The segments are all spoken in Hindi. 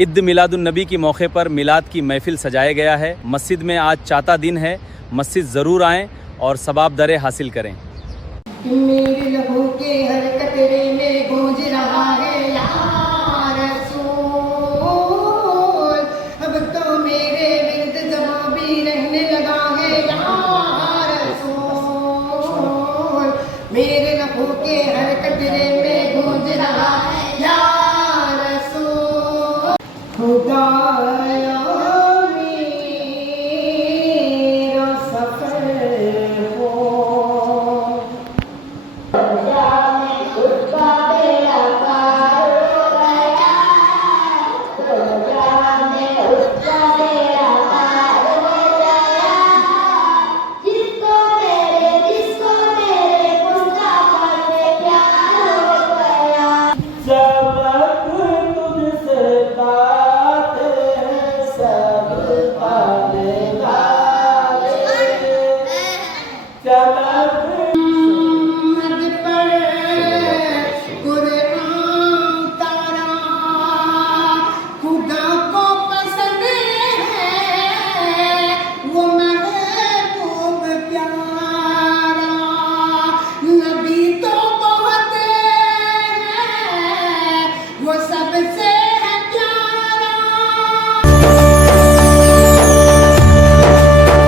ईद मिलादुन्नबी की मौके पर मिलाद की महफिल सजाया गया है। मस्जिद में आज चाता दिन है। मस्जिद ज़रूर आएँ और सवाब दरे हासिल करें। मेरे लबों के हर कतरे में गूंज रहा है या रसूल, अब तो मेरे विर्द जमां भी रहने लगा है या रसूल, मेरे लबों के हर कतरे में गूंज रहा है या रसूल। खुदाया मेरा सफर हो,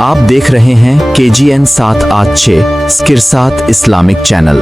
आप देख रहे हैं KGN 786 स्किरसात इस्लामिक चैनल।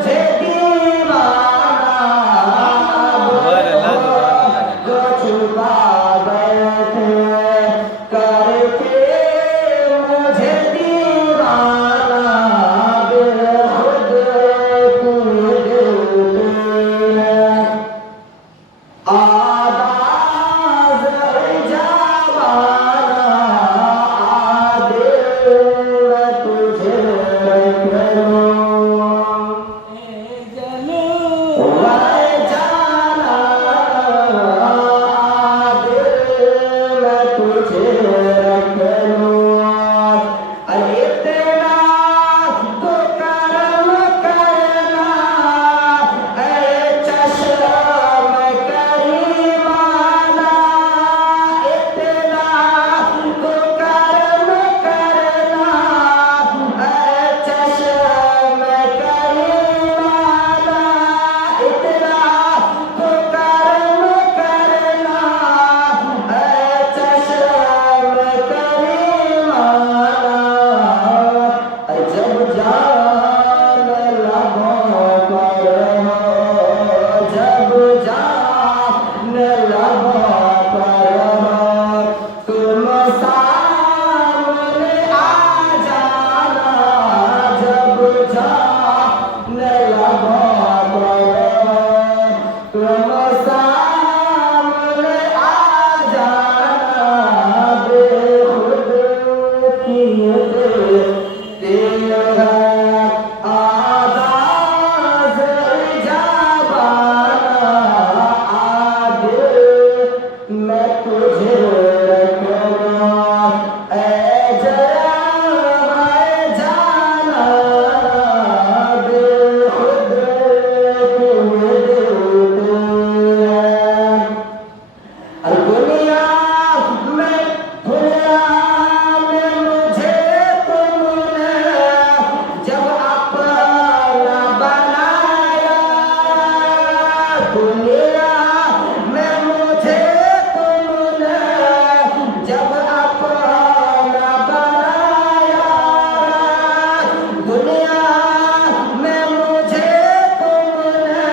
मुझे दीवाना जो छुपा बैठे करके मुझे दीवाना बेखुद तू दिल है आवाज़ जवाना दिल तुझे करूँ वह जाना दिल तुझे करूँ अरे तेरा तो करम करना ऐ चश्म करीमाना इतना तो करम करना ऐ चश्म करीमाना इतना तो करम करना ऐ चश्म करीमाना जब जान लबों पर हो जब जान लबों पर हो तुम सामने आ जाना जब जान लबों पर हो तुम सामने आ जाना बेखुद किए दिल है आवाज़ जवाना दिल मैं तुझे रखूँगा ऐ जाना बेखुद तू दिल है दुनिया में मुझे तुमने जब अपना बनाया दुनिया में मुझे तुमने जब अपना बनाया दुनिया में मुझे तुमने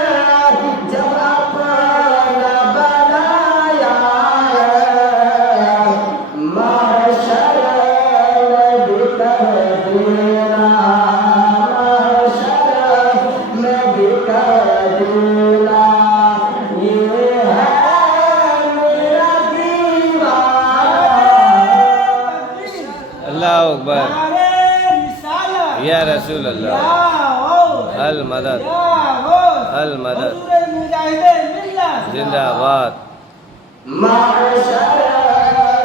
जब अपना बनाया माशर में भी कर देना माशर में भी कर देना ये है मेरा दीवाना अल्लाह अकबर या रसूल अल्लाह अल मदद अल मदद जिंदाबाद माशर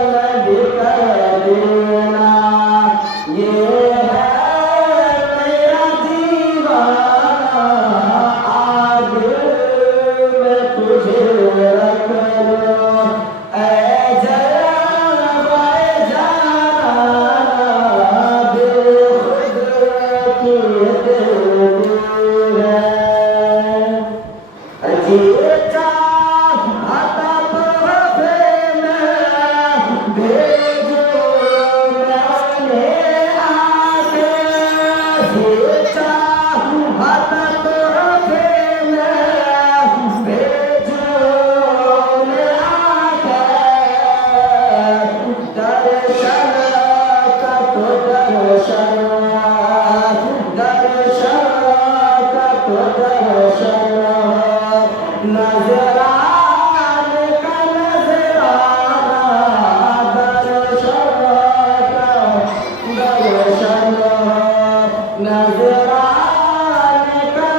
में भी कर देना ये है मेरा दीवाना आगे मैं तुझे रख लूं ऐ जाना बेखुद किए दिल है जी चाहता तोहफे में भेजो मैंने आके जी चाहता तोहफे में भेजो मैं आके दर्शन का तो दर्शन का तो दर्शन नजरान का नजराना दर्शन का दर्शन नजरान का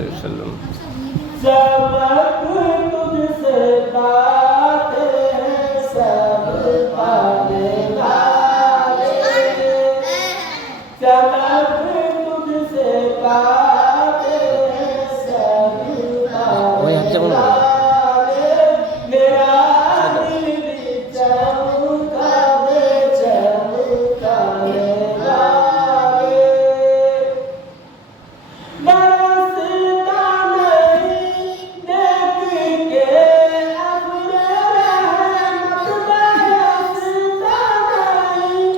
अलैहि वसल्लम। चमक तुझसे पाते हैं सब पाने वाले, चमक तुझसे पाते हैं सब पाने वाले, मेरा दिल भी चमका दे चमकाने वाले, बरसता नहीं देख के अब्र रहमत, बरसता नहीं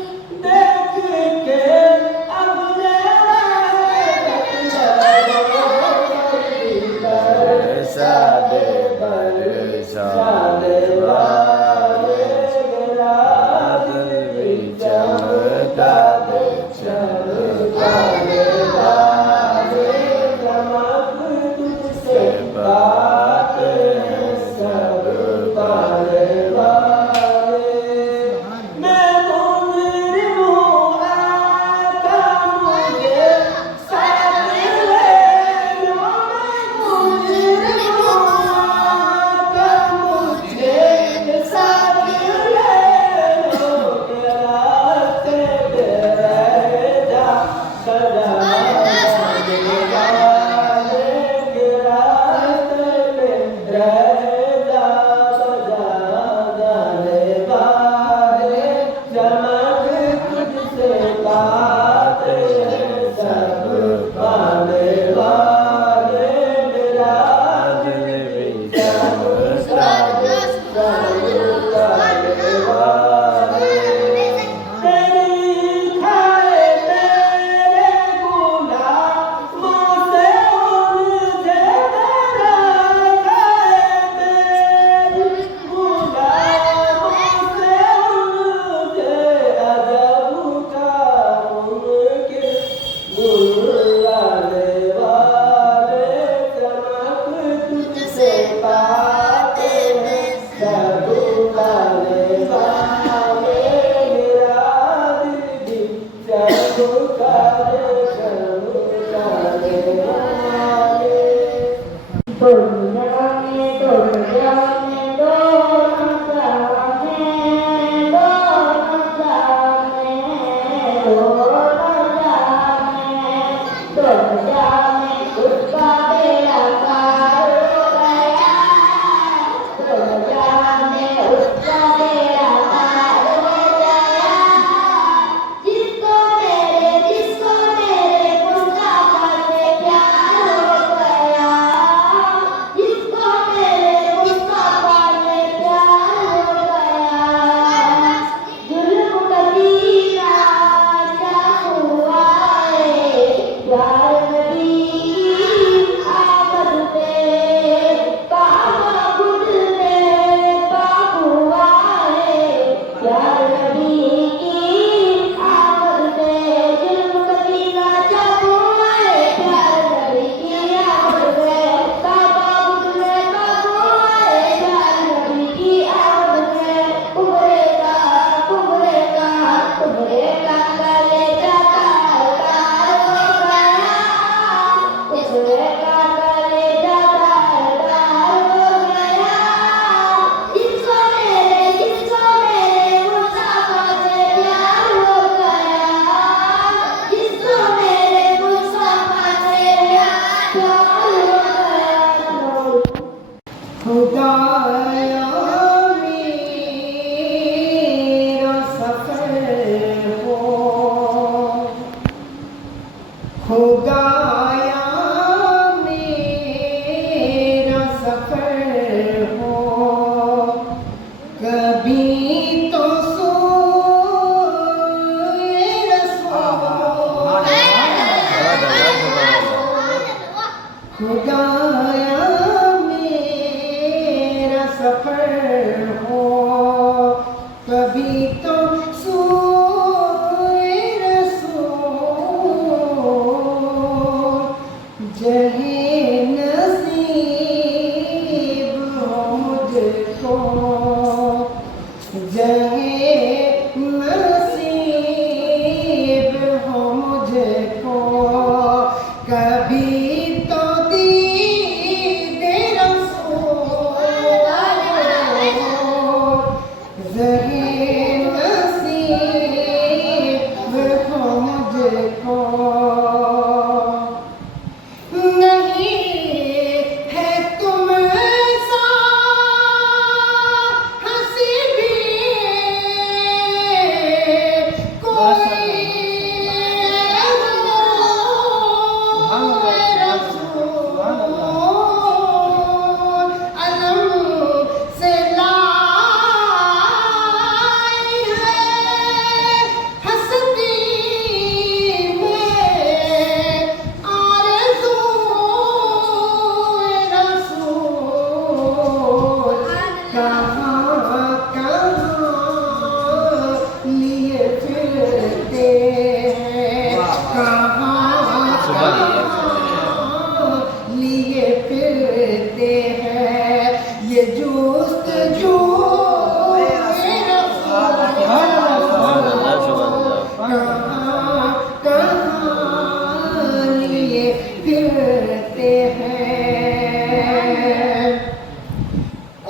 देख के अब्र बरसा दे वाले, मेरा दिल भी चमका दे चमकाने वाले, चमक तुझसे पाते हैं सब पाने वाले, मैं मुजरिम हूँ आका मुझे साथ ले लो, मैं मुजरिम हूँ आका मुझे साथ ले लो, रास्ते पे रह जा सजा देने वाले, रास्ते पे रह जा सजा जाने वाले, चमक तुझसे पाते हैं सब पाने वाले, मेरा दिल भी चमका दे चमकाने वाले, तेरी खाए तेरे गुलामों से उलझे मेरा, खाए तेरी गुलामों से उलझे, अजब का मुमकिन बुलाने वाले, चमक तुझसे पाते हैं सब पाने वाले, मेरा दिल भी चमकाने चमकाने वाले, दुनिया में दुनिया में दोनों जाने, दोनों जाने, दोनों जाने, दोनों जाने, उसका बेड़ा पार हो गया, दोनों जाने, उसका बेड़ा पार हो गया, जिसको मेरे मुस्तफा से प्यार हो गया, जिसको मेरे मुस्तफा से प्यार हो गया, जुल्म कबीरा क्या हुआ है, प्यार नबी की आमद पे काबा घुटने पाक हुआ है, प्यार नबी की आमद पे जुल्म कबीरा जब हुआ है, प्यार नबी की आमद पे काबा घुटने पाक हुआ है, प्यार नबी की आमद पे उभरेगा कलेजा तार हो गया, उभरेगा कलेजा तार हो गया, जिसको मेरे मुस्तफा से प्यार हो गया, जिसको मेरे मुस्तफा से प्यार हो गया, खुदाया मेरा सफर हो, खुदाया मेरा सफर हो, कभी तो खुदाया मेरा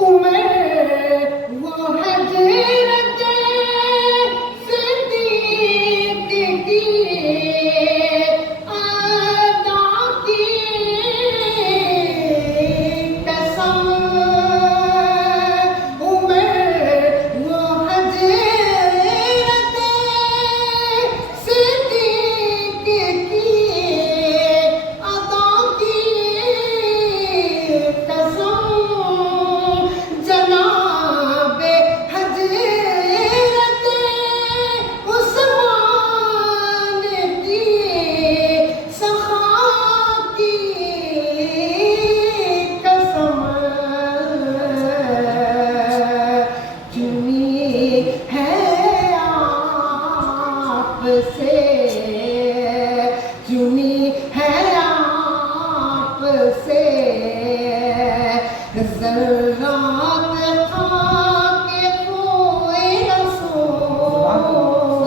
उम्र वो हजरत सिद्दीक की अदा की कसम। उम्र वो हजरत सिद्दीक की अदा की कसम। जनाबे हजरत उस्मान की सखा की कसम। चुनी है आपसे, चुनी है आपसे ज़र्रात खाके कोई रसूल।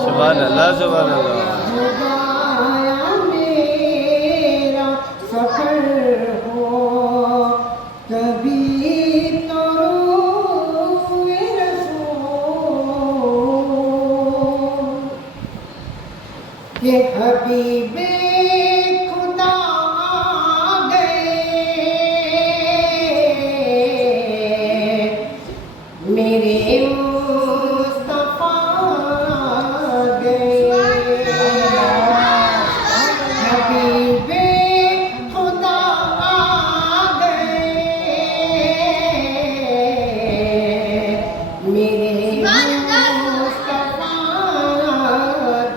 सुभान अल्लाह, सुभान अल्लाह। खुदाया मेरा सफर हो कभी तो रूए रसूल के हबीबे खुदा आ गए, मेरे मुस्तफा आ गए। हबीबे खुदा आ गए, मेरे मुस्तफा आ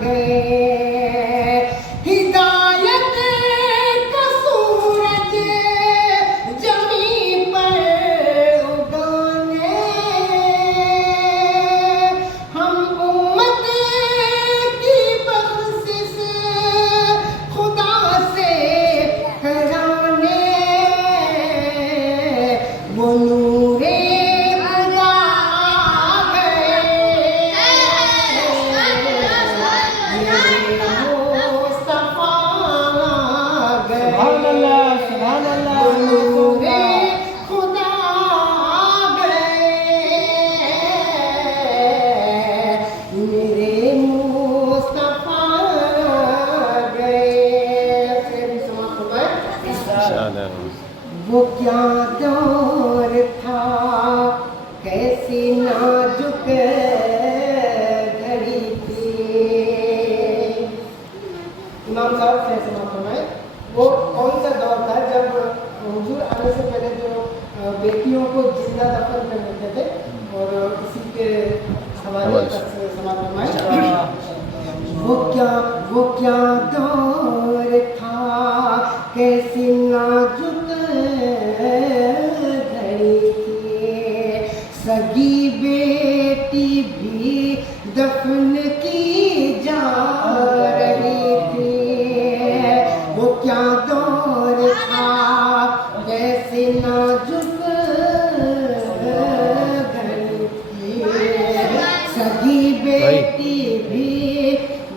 गए। हिदायत का सूरज जमी पर उगाने, हम उम्मत की बख्शिश खुदा से कराने, वो नूरे खुदा आ गए, मेरे मुस्तफा आ गए। वो नूरे खुदा आ गए, मेरे मुस्तफा आ गए। वो क्या दौर था, कैसी नाजुक घड़ी थी। इमाम साहब से समाप्त फरमाए, वो कौन सा दौर था जब हुजूर आने से पहले जो बेटियों को जिंदा दफन कर देते थे, और इसी के हवाले तक से समाप्त फरमाए। वो क्या दौर था, कैसी नाजुक घड़ी थी। सगी बेटी भी दफन की जा रही थी। वो क्या दौर था, कैसी नाजुक घड़ी थी। सगी बेटी भी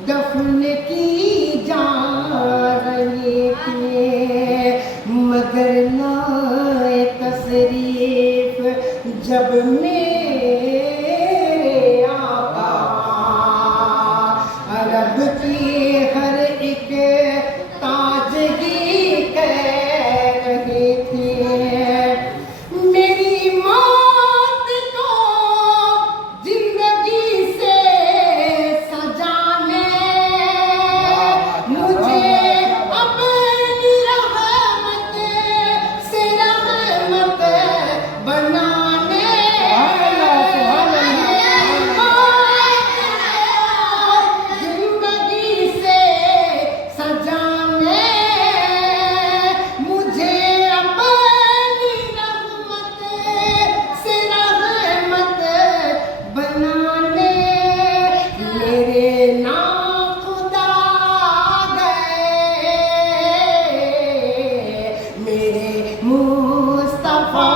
दफन की जा रही थी, मगर लाए तशरीफ जब मेरे आका, अरब की हर एक ताजगी कह रही थी। मेरी मौत को जिंदगी से सजाने, मुझे अपनी रहमत से रहमत बनाने, जिंदगी से सजाने, मुझे अपनी रहमत से रहमत बनाने। मेरे नाम खुदा गए, मेरे मुस्तफा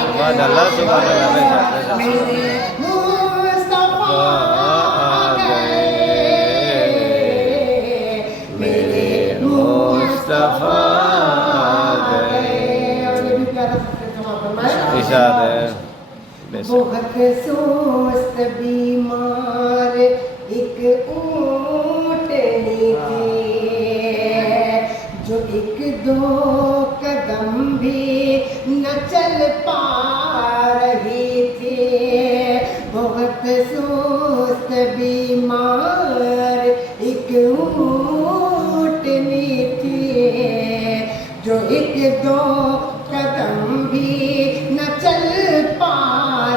सुभान अल्लाह, सुभान अल्लाह। मेरे मुस्तफा गए, मेरे मुस्तफा गए। प्यारा सा शेर समाप्त फरमाए। इरशाद है। बहुत सुस्त बीमार एक ऊँटनी थी, जो एक दो कदम भी न चल पा रही थी। बहुत सुस्त बीमार एक ऊँटनी थी, जो एक दो कदम भी न चल पा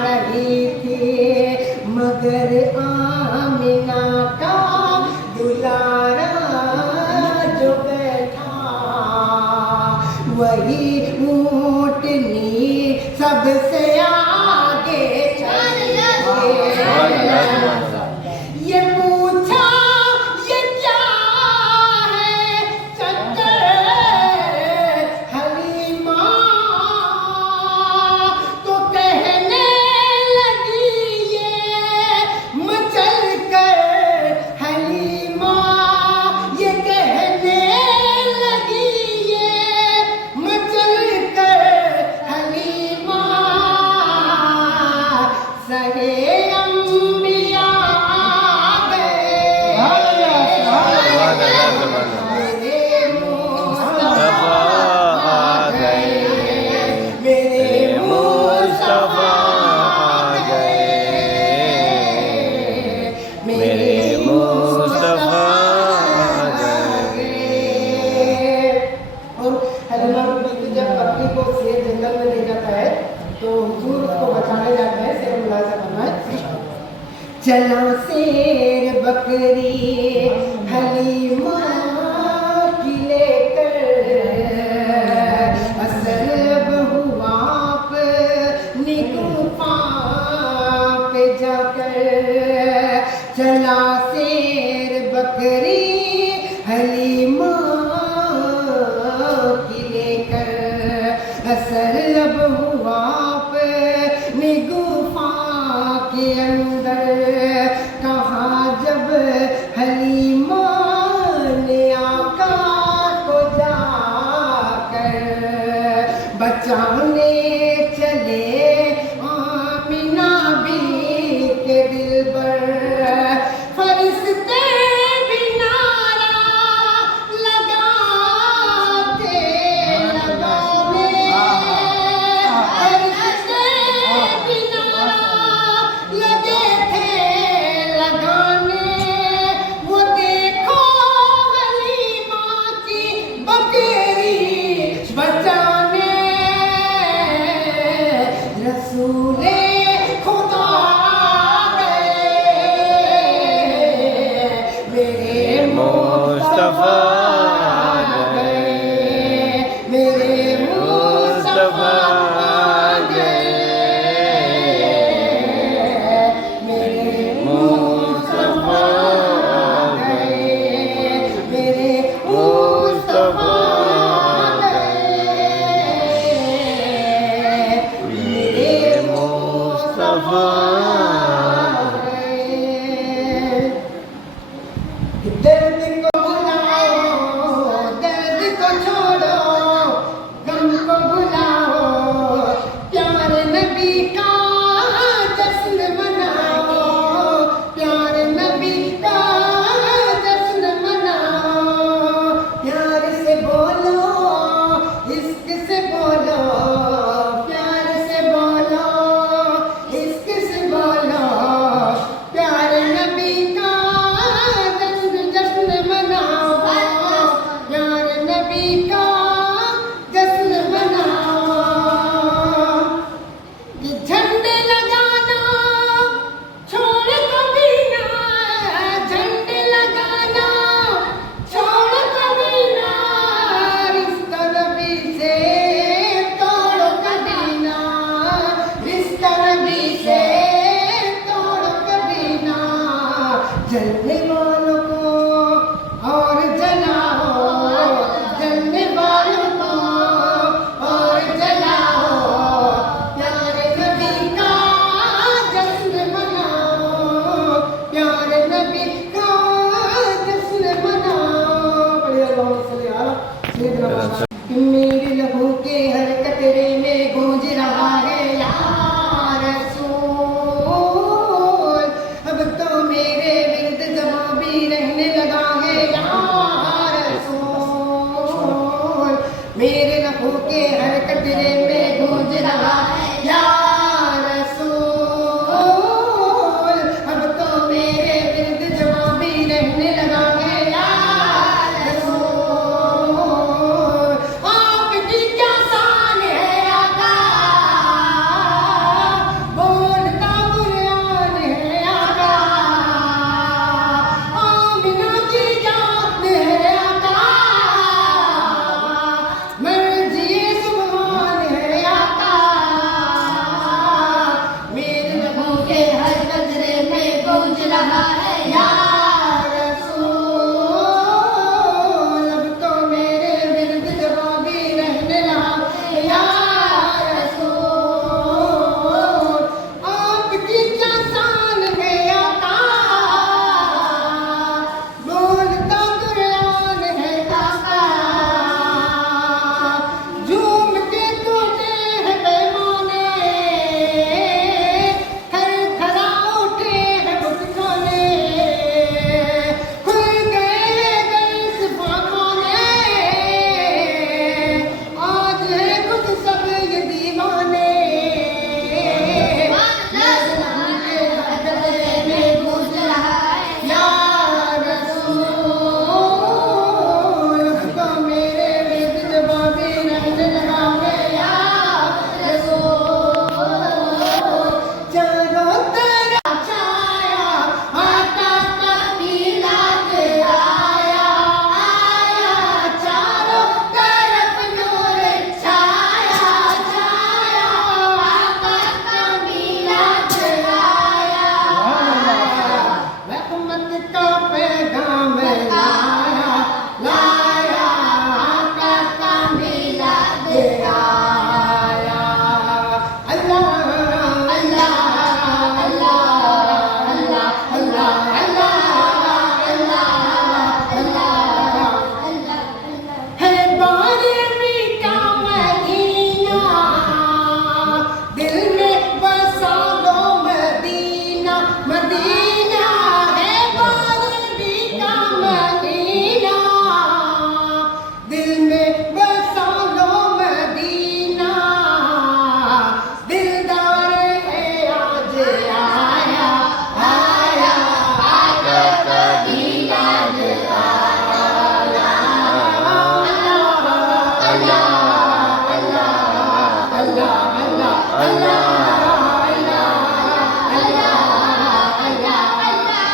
रही थी। मगर आमिना का दुलारा जो बैठा, वही ऊँटनी सबसे आगे चल ये पूछा ये क्या है चक्कर हलीमा, तो कहने लगी ये मचल कर हलीमा, ये कहने लगी ये मचल कर हलीमा। सहे अंबिया आ गए, मेरे मुस्तफा आ गए, मेरे मुस्तफा आ गए, मेरे मुस्तफा आ गए। और हलीमा बीबी जब पत्नी को शेर जंगल में ले जाता है तो हुजूर उसको बचाने जाते हैं। शेर मुलाजा करना है। चला शेर बकरी हलीमा की लेकर, असल बहुआ अपनी गुफा पे जाकर। चला शेर बकरी हलीमा की लेकर, असर बहुआ अपनी गुफा के अंदर। कहाँ जब हलीमा ने आका को जाकर बचाने चले आमिना भी के दिलबर। फरिश्ते भी नारा लगाते लगाने, फरिश्ते भी नारा लगे थे लगाने। वो देखो हलीमा की बकरी बचाने, रसूले खुदा आ गए, मेरे मुस्तफा आ गए, मेरे मुस्तफा आ गए, मेरे मुस्तफा आ गए, मेरे मुस्तफा आ गए, मेरे मुस्तफा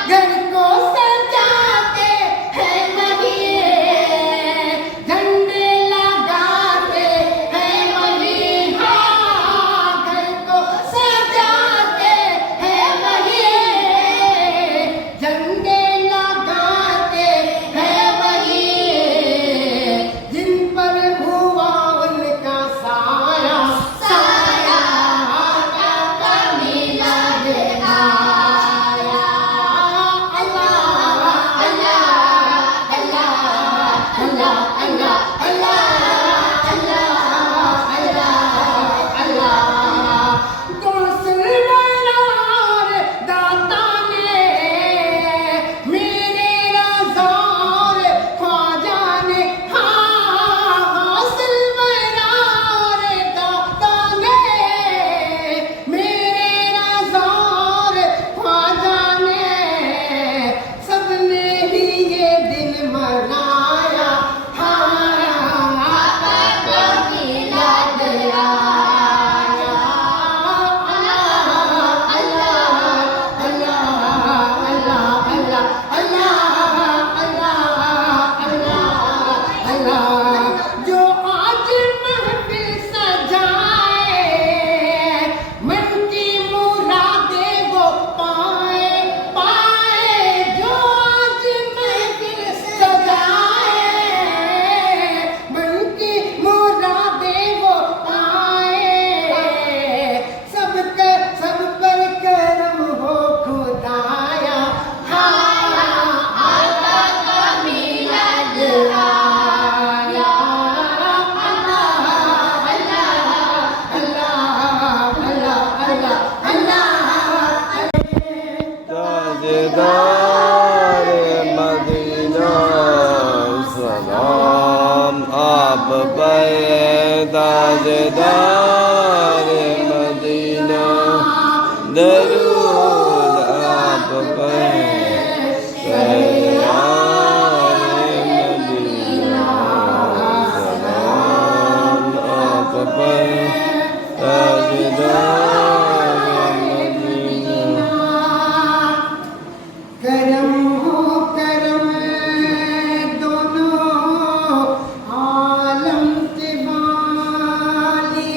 घर को सजाते हैं वही, झंडे लगाते हैं वही, हाँ घर को सजाते हैं वही, झंडे लगाते हैं वही, जिन पर हुआ उनका साया साया का मिलाद आया। अल्लाह अल्लाह अल्लाह अल्लाह अल्लाह अल्लाह अल्लाह अल्लाह अल्लाह। गौसल मनार दाता ने मेरे रज़ार ख्वाजा ने, हाँ गौसल मनार दाता ने मेरे रज़ार ख्वाजा ने, सबने ही ये दिन मनाया, हाँ आका का मिलाद आया। अल्लाह अल्लाह अल्लाह अल्लाह अल्लाह अल्लाह अल्लाह अल्लाह अल्लाह। जो आज महफिल सजाए, मन की मुरादें वो पाए पाए, जो आज महफिल सजाए, मन की मुरादें वो पाए, सब पर करम हो खुदाया, हाँ आका का मिलाद आया। अल्लाह अल्लाह अल्लाह अल्लाह अल्लाह अल्लाह। ताजदार मदीना सलाम आप पर, ताजदार मदीना दरूद आप पर, ताजदार मदीना सलाम आप पर, ताजदार मदीना। करम हो करम दोनों आलम के वाले,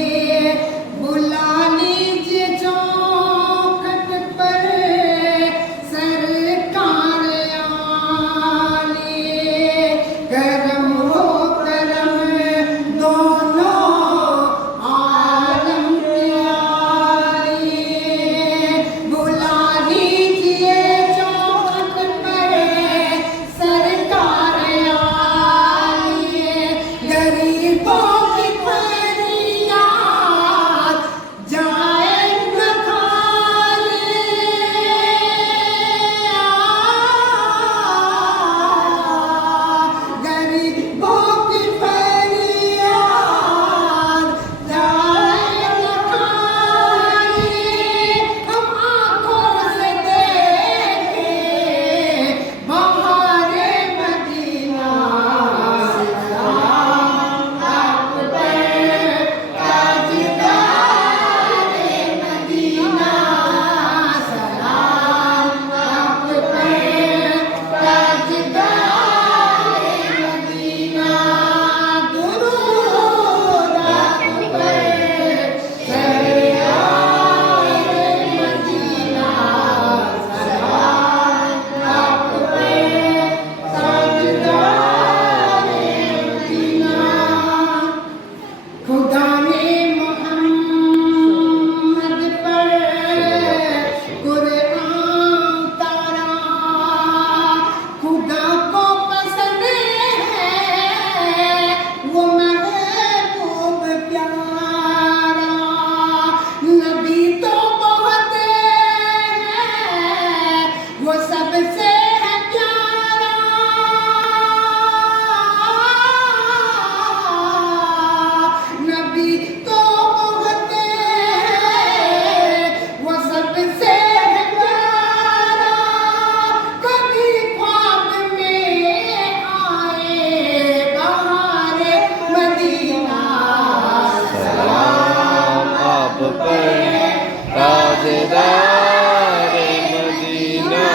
आप पर, ताजदार मदीना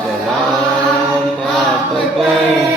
सलाम आप पर।